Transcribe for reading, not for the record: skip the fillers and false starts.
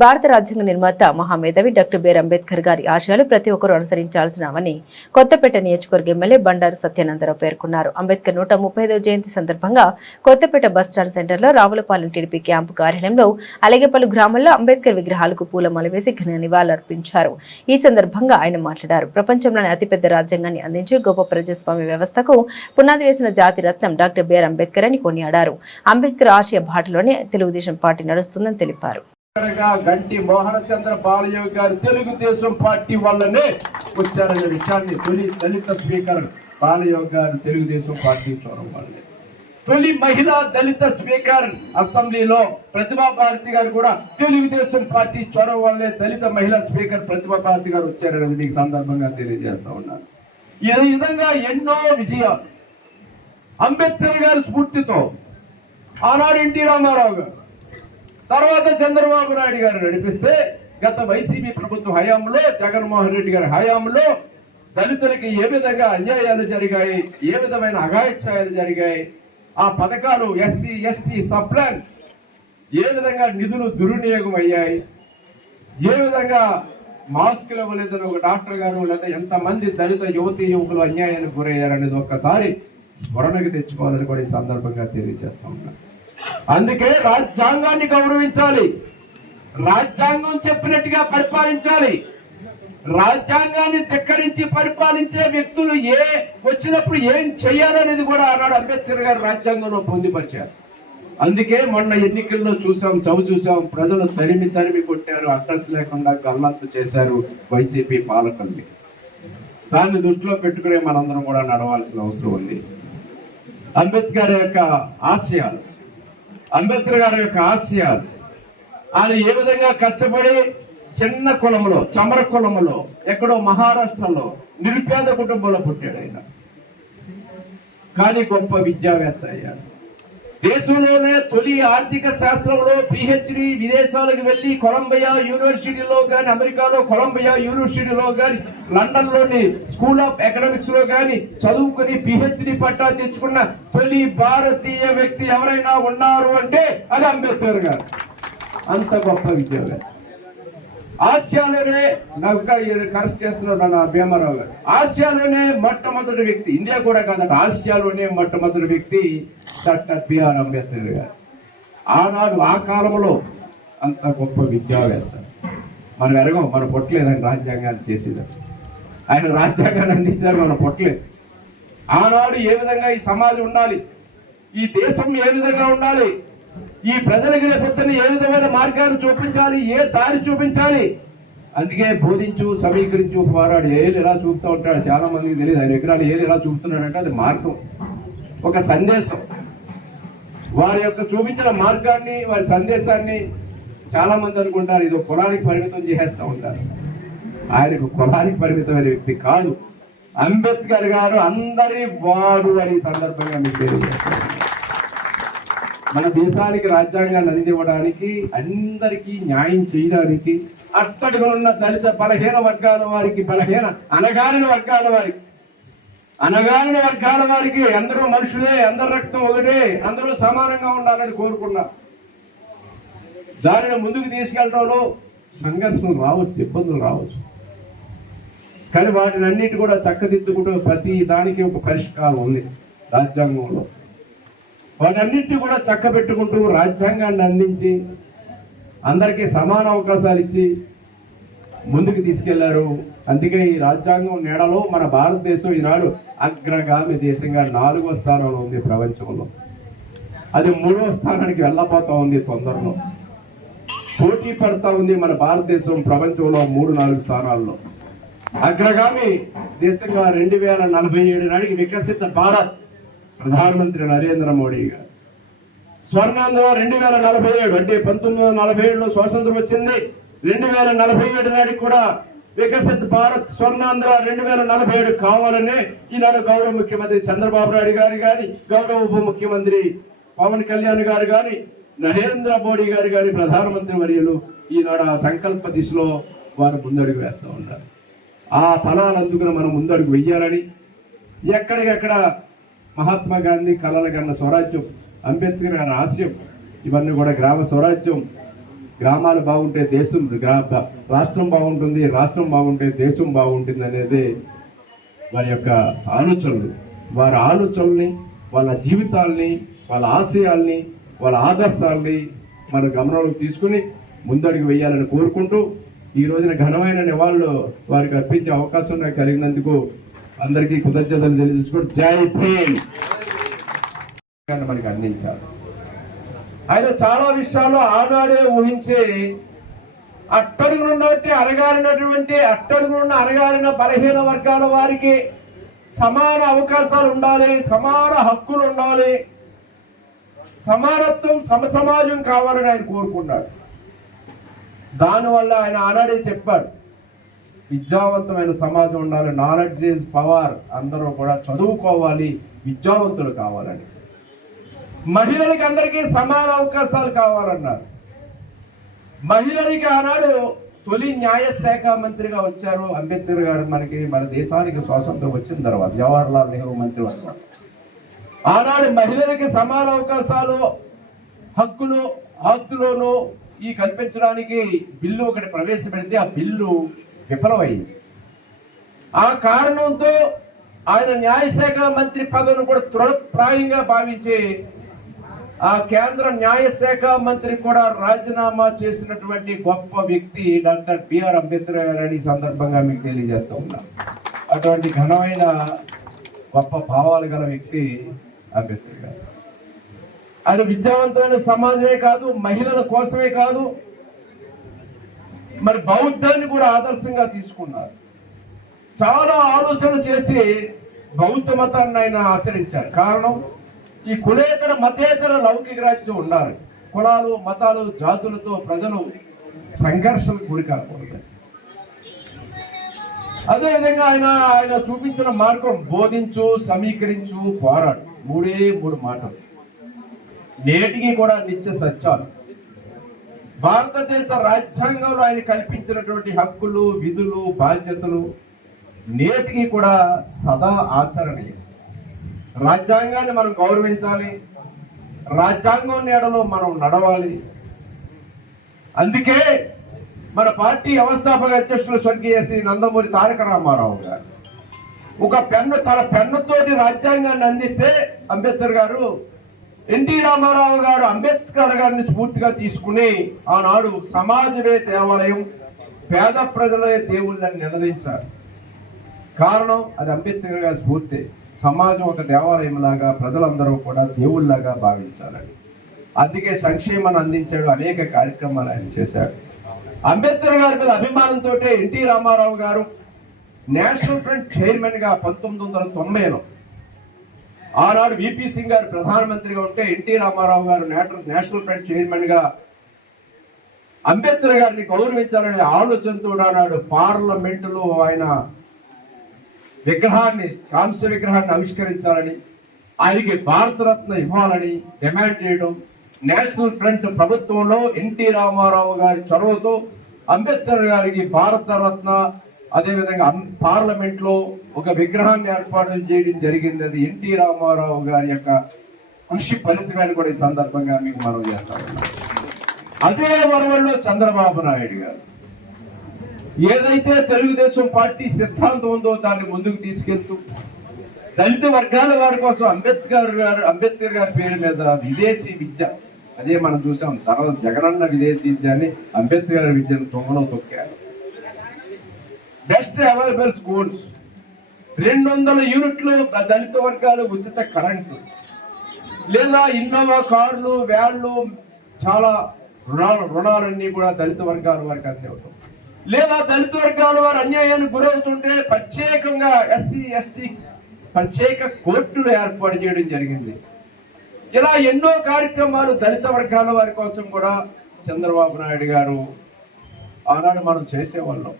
భారత రాజ్యాంగ నిర్మాత మహామేధావి డాక్టర్ బిఆర్ అంబేద్కర్ గారి ఆశయాలు ప్రతి ఒక్కరూ అనుసరించాల్సినవని కొత్తపేట నియోజకవర్గ ఎమ్మెల్యే బండారు సత్యానందరావు పేర్కొన్నారు. అంబేద్కర్ 135వ జయంతి సందర్భంగా కొత్తపేట బస్టాండ్ సెంటర్లో రావులపాలెం టీడీపీ క్యాంపు కార్యాలయంలో అలాగే పలు గ్రామాల్లో అంబేద్కర్ విగ్రహాలకు పూలమాల వేసి ఘన నివాళులర్పించారు. ఈ సందర్భంగా ఆయన మాట్లాడారు. ప్రపంచంలోని అతిపెద్ద రాజ్యాంగాన్ని అందించి గొప్ప ప్రజాస్వామ్య వ్యవస్థకు పునాది వేసిన జాతి రత్నం డాక్టర్ బిఆర్ అంబేద్కర్ అని కొనియాడారు. అంబేద్కర్ ఆశయ బాటలోనే తెలుగుదేశం పార్టీ నడుస్తుందని తెలిపారు. గంటి మోహన చంద్ర బాలయోగి గారు తెలుగుదేశం పార్టీ వల్లనే వచ్చారనే విషయాన్ని తొలి దళిత స్పీకర్ బాలయోగి గారు తెలుగుదేశం పార్టీ చూడడం వల్లే, తొలి మహిళా దళిత స్పీకర్ అసెంబ్లీలో ప్రతిభా భారతి గారు కూడా తెలుగుదేశం పార్టీ చొరవ వల్లే దళిత మహిళా స్పీకర్ ప్రతిభా భారతి గారు వచ్చారనేది మీకు సందర్భంగా తెలియజేస్తా ఉన్నాను. ఈ విధంగా ఎన్నో విజయాలు అంబేద్కర్ గారి స్ఫూర్తితో ఆనాడు ఎన్టీ రామారావు గారు, తర్వాత చంద్రబాబు నాయుడు గారు నడిపిస్తే గత వైసీపీ ప్రభుత్వ హయాంలో జగన్మోహన్ రెడ్డి గారి హయాంలో దళితులకి ఏ విధంగా అన్యాయాలు జరిగాయి, ఏ విధమైన అఘాయిత్యాలు జరిగాయి, ఆ పథకాలు ఎస్సీ ఎస్టీ సప్లాన్ ఏ విధంగా నిధులు దుర్వినియోగం అయ్యాయి, ఏ విధంగా మాస్కులు ఇవ్వలేదని ఒక డాక్టర్ గారు లేదా ఎంతమంది దళిత యువతీ యువకులు అన్యాయానికి గురయ్యారనేది ఒక్కసారి స్మరణకు తెచ్చుకోవాలని కూడా ఈ సందర్భంగా తెలియజేస్తా ఉన్నాను. అందుకే రాజ్యాంగాన్ని గౌరవించాలి, రాజ్యాంగం చెప్పినట్టుగా పరిపాలించాలి. రాజ్యాంగాన్ని ధిక్కరించి పరిపాలించే వ్యక్తులు వచ్చినప్పుడు ఏం చేయాలనేది కూడా ఆనాడు అంబేద్కర్ గారు రాజ్యాంగంలో పొందుపరిచారు. అందుకే మొన్న ఎన్నికల్లో చూసాం, ప్రజలు తరిమి కొట్టారు, అడ్రస్ లేకుండా గల్లంతు చేశారు వైసీపీ పాలకుల్ని. దాన్ని దృష్టిలో పెట్టుకునే మనందరం కూడా నడవాల్సిన అవసరం ఉంది. అంబేద్కర్ యొక్క ఆశయాలు ఆయన ఏ విధంగా కష్టపడి చిన్న కులంలో, చమర కులంలో, ఎక్కడో మహారాష్ట్రలో నిరుపేద కుటుంబంలో పుట్టాడు ఆయన. కానీ గొప్ప విద్యావేత్త అయ్యాడు. దేశంలోనే తొలి ఆర్థిక శాస్త్రంలో పిహెచ్డి విదేశాలకు వెళ్లి కొలంబియా యూనివర్సిటీలో కానీ, అమెరికాలో కొలంబియా యూనివర్సిటీలో కానీ, లండన్ లోని స్కూల్ ఆఫ్ ఎకనామిక్స్ లో కానీ చదువుకుని పిహెచ్డి పట్టా తెచ్చుకున్న తొలి భారతీయ వ్యక్తి ఎవరైనా ఉన్నారు అంటే అది అంబేద్కర్ గారు. అంత గొప్ప విద్యావేత్త. ఆసియాలోనే కరెక్ట్ చేస్తున్నాడు భీమారావు గారు. ఆసియాలోనే మొట్టమొదటి వ్యక్తి, ఇండియా కూడా కాదంట, ఆసియాలోనే మొట్టమొదటి వ్యక్తి డాక్టర్ బిఆర్ అంబేద్కర్ గారు. ఆనాడు ఆ కాలంలో అంత గొప్ప విద్యావేత్త. మనం ఎరగం, మన పొట్టలేదు ఆయన రాజ్యాంగాన్ని చేసేది. ఆయన రాజ్యాంగాన్ని అందించారు, మన పొట్టలేదు. ఆనాడు ఏ విధంగా ఈ సమాజం ఉండాలి, ఈ దేశం ఏ విధంగా ఉండాలి, ఈ ప్రజలకి రేపొద్దున ఏ విధమైన మార్గాన్ని చూపించాలి, ఏ దారి చూపించాలి, అందుకే బోధించు, సమీకరించు, పోరాడు. ఏళ్ళు ఎలా చూపుతూ ఉంటాడు చాలా మందికి తెలియదు. ఆయన విగ్రహాలు ఏళ్ళు ఎలా చూపుతున్నాడంటే అది మార్గం, ఒక సందేశం. వారి యొక్క చూపించిన మార్గాన్ని, వారి సందేశాన్ని చాలా మంది అనుకుంటారు ఇది కులానికి పరిమితం చేసేస్తూ ఉంటారు. ఆయనకు కులానికి పరిమితమైన వ్యక్తి కాదు. అంబేద్కర్ గారు అందరి వాడు అని సందర్భంగా మీకు తెలియజేస్తారు. మన దేశానికి రాజ్యాంగాన్ని అందివ్వడానికి, అందరికీ న్యాయం చేయడానికి, అట్టడుగా ఉన్న దళిత బలహీన వర్గాల వారికి, అనగారిన వర్గాల వారికి అందరూ మనుషులే, అందరి రక్తం ఒకటే, అందరూ సమానంగా ఉండాలని కోరుకున్నారు. దానిని ముందుకు తీసుకెళ్లడంలో సంఘర్షణలు రావచ్చు, ఇబ్బందులు రావచ్చు. కానీ వాటిని అన్నిటి కూడా చక్కదిద్దుకుంటూ ప్రతి దానికి ఒక పరిష్కారం ఉంది రాజ్యాంగంలో. వాటన్నింటినీ కూడా చక్కబెట్టుకుంటూ రాజ్యాంగాన్ని అందించి అందరికీ సమాన అవకాశాలు ఇచ్చి ముందుకు తీసుకెళ్లారు. అందుకే ఈ రాజ్యాంగం నీడలో మన భారతదేశం ఈనాడు అగ్రగామి దేశంగా 4వ స్థానంలో ఉంది ప్రపంచంలో. అది 3వ స్థానానికి వెళ్ళబోతా ఉంది తొందరలో. పోటీ పడతా ఉంది మన భారతదేశం ప్రపంచంలో 3-4 స్థానాల్లో. అగ్రగామి దేశంగా 2047 నాటికి వికసిత భారత్ ప్రధానమంత్రి నరేంద్ర మోడీ గారు. స్వర్ణాంధ్ర 2047 అంటే 1947లో స్వాతంత్రం వచ్చింది. 2047 నాటికి కూడా వికసిత్ భారత్ స్వర్ణాంధ్ర 2047 కావాలనే ఈనాడు గౌరవ ముఖ్యమంత్రి చంద్రబాబు నాయుడు గారు కానీ, గౌరవ ఉప ముఖ్యమంత్రి పవన్ కళ్యాణ్ గారు కానీ, నరేంద్ర మోడీ గారు కానీ, ప్రధానమంత్రి వర్యులు ఈనాడు ఆ సంకల్ప దిశలో వారు ముందడుగు వేస్తూ ఉన్నారు. ఆ ఫలాలు అందుకుని మనం ముందడుగు వెయ్యాలని, ఎక్కడికెక్కడ మహాత్మా గాంధీ కలలు కన్న స్వరాజ్యం, అంబేద్కర్ గారి ఆశయం, ఇవన్నీ కూడా గ్రామ స్వరాజ్యం గ్రామాలు బాగుంటే రాష్ట్రం బాగుంటుంది, రాష్ట్రం బాగుంటే దేశం బాగుంటుంది అనేది వారి యొక్క ఆలోచనలు. వారి ఆలోచనల్ని, వాళ్ళ జీవితాల్ని, వాళ్ళ ఆశయాల్ని, వాళ్ళ ఆదర్శాల్ని మన గమనంలోకి తీసుకుని ముందడుగు వేయాలని కోరుకుంటూ ఈ రోజున ఘనమైన నివాళులు వారికి అర్పించే అవకాశం నాకు కలిగినందుకు అందరికీ కృతజ్ఞతలు తెలియజేసుకుంటూ జై భీమ్ మనకి అందించారు. ఆయన చాలా విషయాలు ఆనాడే ఊహించి అట్టడుగునున్న అణగారిన బలహీన వర్గాల వారికి సమాన అవకాశాలు ఉండాలి, సమాన హక్కులు ఉండాలి, సమానత్వం, సమసమాజం కావాలని ఆయన కోరుకున్నాడు. దానివల్ల ఆయన ఆనాడే చెప్పాడు, విద్యావంతమైన సమాజం ఉండాలి, నాలెడ్జ్ ఈజ్ పవర్, అందరూ కూడా చదువుకోవాలి, విద్యావంతులు కావాలని. మహిళలకి అందరికీ సమాన అవకాశాలు కావాలన్నారు. మహిళలకి ఆనాడు తొలి న్యాయశాఖ మంత్రిగా వచ్చారు అంబేద్కర్ గారు. మన దేశానికి స్వాతంత్రం వచ్చిన తర్వాత జవహర్లాల్ నెహ్రూ మంత్రి వచ్చారు. ఆనాడు మహిళలకి సమాన అవకాశాలు, హక్కులు, ఆస్తులను ఈ కల్పించడానికి బిల్లు ఒకటి ప్రవేశపెడితే ఆ బిల్లు విఫలమైంది. ఆ కారణంతో ఆయన న్యాయశాఖ మంత్రి పదవిని కూడా తృణప్రాయంగా భావించి ఆ కేంద్ర న్యాయశాఖ మంత్రి కూడా రాజీనామా చేసినటువంటి గొప్ప వ్యక్తి డాక్టర్ బిఆర్ అంబేద్కర్ గారు. ఈ సందర్భంగా మీకు తెలియజేస్తూ ఉన్నాను. అటువంటి ఘనమైన గొప్ప భావాలు గల వ్యక్తి అంబేద్కర్ గారు. ఆయన విద్యావంతమైన సమాజమే కాదు, మహిళల కోసమే కాదు, మరి బౌద్ధాన్ని కూడా ఆదర్శంగా తీసుకున్నారు. చాలా ఆలోచన చేసి బౌద్ధ మతాన్ని ఆయన ఆచరించారు. కారణం, ఈ కులేతర మతేతర లౌకిక రాజ్యం ఉండాలి. కులాలు, మతాలు, జాతులతో ప్రజలు సంఘర్షణకు గురి కాకూడదు. అదేవిధంగా ఆయన చూపించిన మార్గం బోధించు, సమీకరించు, పోరాడు, మూడు మాటలు నేటికి కూడా నిత్య సత్యాలు. భారతదేశ రాజ్యాంగంలో ఆయన కల్పించినటువంటి హక్కులు, విధులు, బాధ్యతలు నేటికి కూడా సదా ఆచరణీయం. రాజ్యాంగాన్ని మనం గౌరవించాలి, రాజ్యాంగం నీడలో మనం నడవాలి. అందుకే మన పార్టీ వ్యవస్థాపక అధ్యక్షులు స్వర్గీయ శ్రీ నందమూరి తారక రామారావు గారు తన పెన్నుతోటి రాజ్యాంగాన్ని అందిస్తే అంబేద్కర్ గారు, ఎన్టీ రామారావు గారు అంబేద్కర్ గారిని స్ఫూర్తిగా తీసుకుని ఆనాడు సమాజమే దేవాలయం, పేద ప్రజలే దేవుళ్ళని నిలదించారు. కారణం, అది అంబేద్కర్ గారి స్ఫూర్తి. సమాజం ఒక దేవాలయం లాగా, ప్రజలందరూ కూడా దేవుళ్ళలాగా భావించాలని. అందుకే సంక్షేమాన్ని అందించాడు, అనేక కార్యక్రమాలు ఆయన చేశాడు. అంబేద్కర్ గారి మీద అభిమానంతో ఎన్టీ రామారావు గారు నేషనల్ ఫ్రంట్ చైర్మన్ గా 1990లో, ఆనాడు విపి సింగ్ గారు ప్రధానమంత్రిగా ఉంటే ఎన్టీ రామారావు గారు నేషనల్ ఫ్రంట్ చైర్మన్ గా అంబేద్కర్ గారిని గౌరవించాలనే ఆలోచనతో ఆనాడు పార్లమెంటులో ఆయన కాంస్య విగ్రహాన్ని ఆవిష్కరించాలని, ఆయనకి భారతరత్న ఇవ్వాలని డిమాండ్ చేయడం. నేషనల్ ఫ్రంట్ ప్రభుత్వంలో ఎన్టీ రామారావు గారి చొరవతో అంబేద్కర్ గారికి భారతరత్న, అదేవిధంగా పార్లమెంట్ లో ఒక విగ్రహాన్ని ఏర్పాటు చేయడం జరిగింది. అది ఎన్టీ రామారావు గారి యొక్క కృషి ఫలితమని కూడా ఈ సందర్భంగా మీకు మనం చేస్తా ఉన్నాం. అదే వరవల్లో చంద్రబాబు నాయుడు గారు ఏదైతే తెలుగుదేశం పార్టీ సిద్ధాంతం ఉందో దాన్ని ముందుకు తీసుకెళ్తూ దళిత వర్గాల వారి కోసం అంబేద్కర్ గారి పేరు మీద విదేశీ విద్య, అదే మనం చూసాం. తర్వాత జగనన్న విదేశీ విద్య అని అంబేద్కర్ గారి విద్యను తొంగలో తొక్కారు. బెస్ట్ అవైలబుల్ స్కూల్స్, 200 యూనిట్లు దళిత వర్గాలు ఉచిత కరెంటు, లేదా ఇన్నోవా కార్లు, వ్యాన్లు, చాలా రుణాలన్నీ కూడా దళిత వర్గాల వారికి అందివ్వటం, లేదా దళిత వర్గాల వారు అన్యాయానికి గురవుతుంటే ప్రత్యేకంగా ఎస్సీ ఎస్టీ ప్రత్యేక కోర్టులు ఏర్పాటు చేయడం జరిగింది. ఇలా ఎన్నో కార్యక్రమాలు దళిత వర్గాల వారి కోసం కూడా చంద్రబాబు నాయుడు గారు ఆనాడు మనం చేసేవాళ్ళం.